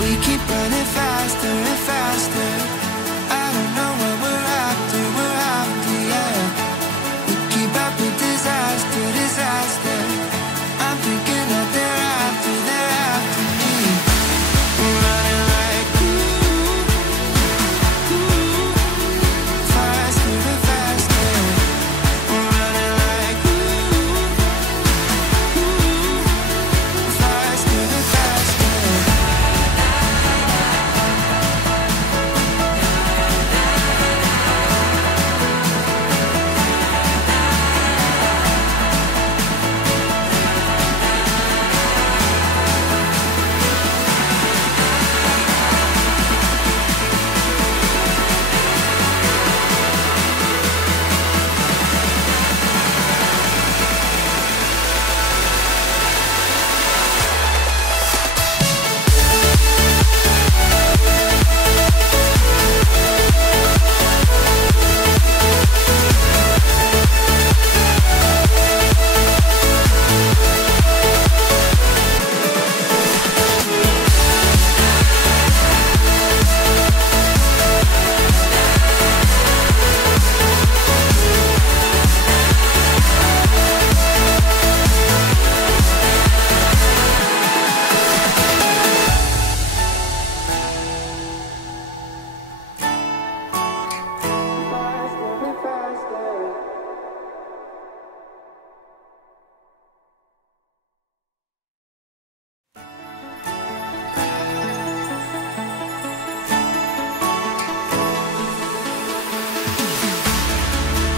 We keep running faster and faster. I don't know what we're after, yeah. We keep up with disaster, disaster. I'm thinking that they're after me. We're running like faster and faster. We're running like faster and faster.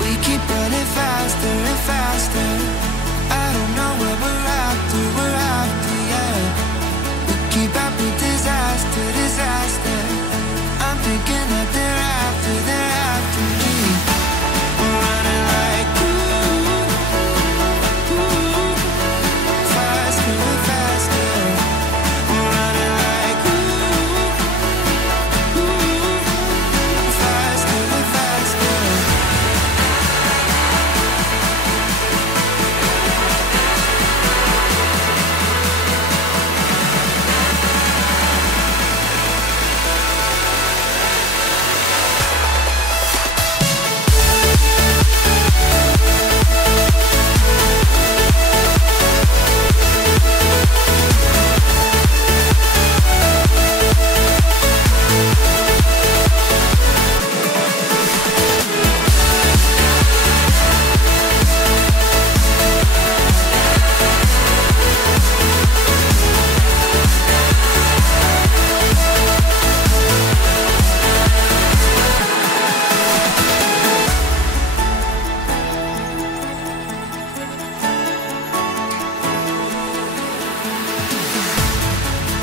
We keep running faster and faster. I don't know what we're after, yeah. We keep up with disaster, disaster. I'm thinking that they're after me. We're running like faster and faster. We're running like faster and faster.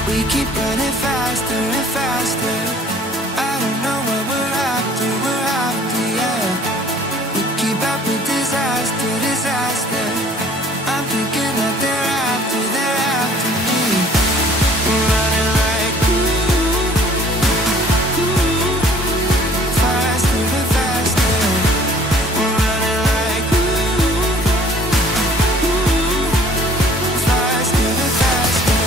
We keep running faster and faster. I don't know what we're after, yeah. We keep up with disaster, disaster. I'm thinking that they're after me. We're running like faster and faster. We're running like faster and faster.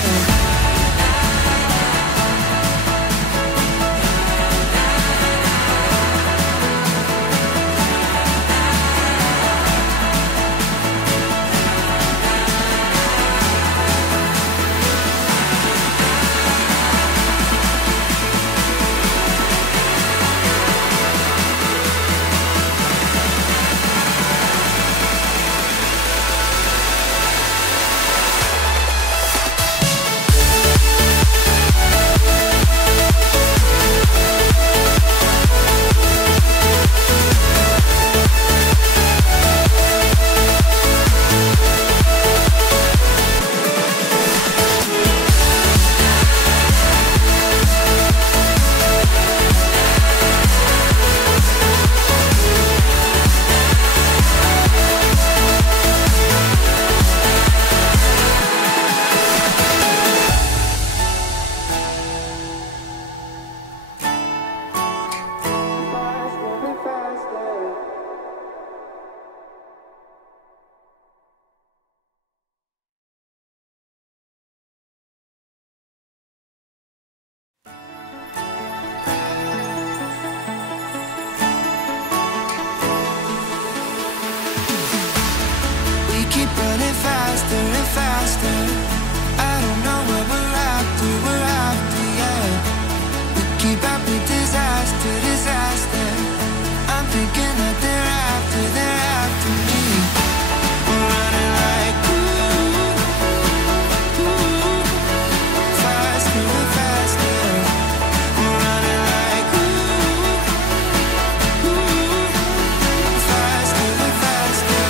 keep up with disaster, disaster. I'm thinking that they're after me. We're running like faster and faster. We're running like faster and faster.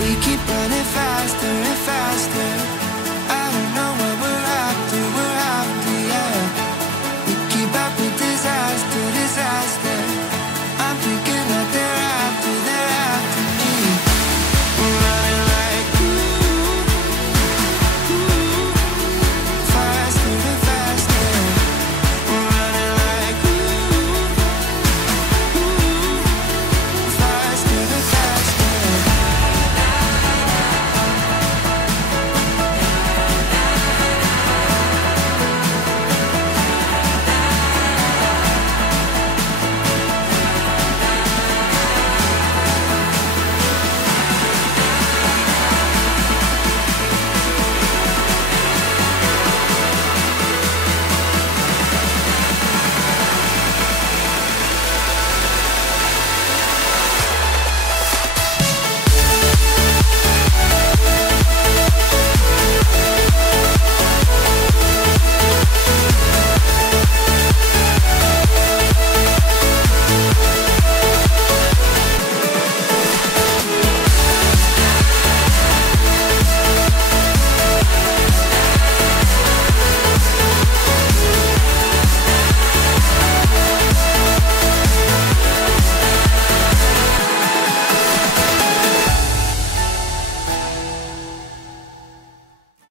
We keep running faster and faster.